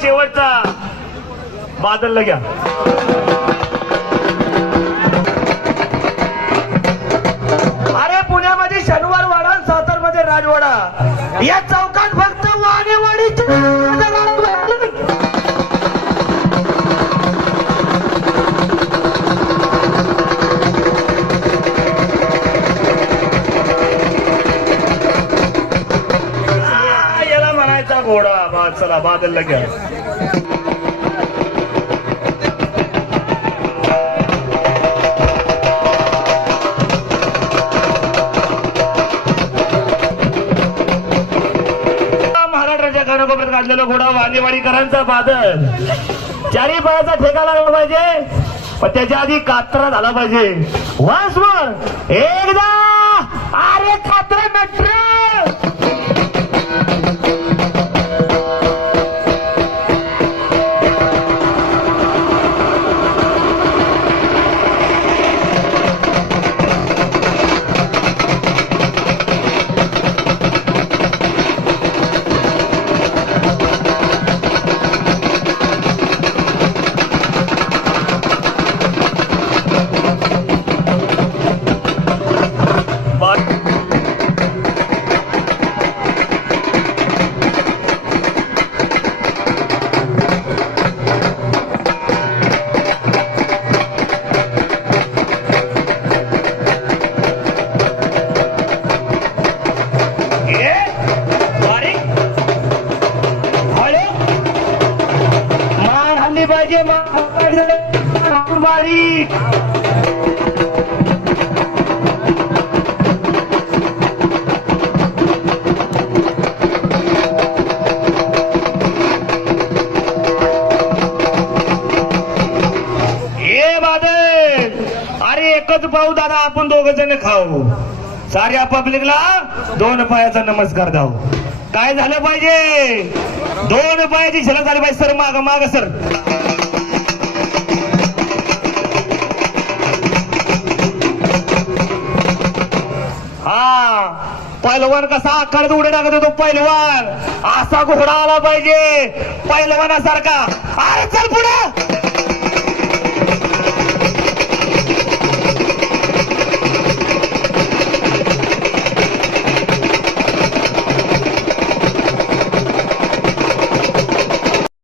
शेवटचा बादल घ्या. अरे पुण्यामध्ये शनिवार वाडा, सातार मध्ये राजवाडा, या चौकात फक्त वाणेवाडी याला म्हणायचा घोडा. चला बादल घ्या. महाराष्ट्राच्या कानाकोपऱ्यात काढलेला घोडा वाणेवाडीकरांचा बादल. चारी पायाचा ठेका लागला पाहिजे, पण त्याच्या आधी कात्रा झाला पाहिजे. वन्स मोर एकदा. अरे कात्रा मेट्रो. पाहिजे बारीक. हे बादल. अरे एकच पाहू दादा, आपण दोघ जण खाऊ. साऱ्या पब्लिकला 2 पायाचा नमस्कार द्याव. काय झालं पाहिजे? 2 पायाची झलक झाली पाहिजे. सर माग माग सर. हा पैलवान कसा आकारात उड्या टाकत होतो. पैलवान असा घोडा आला पाहिजे पैलवानासारखा. अरे चल पुढे.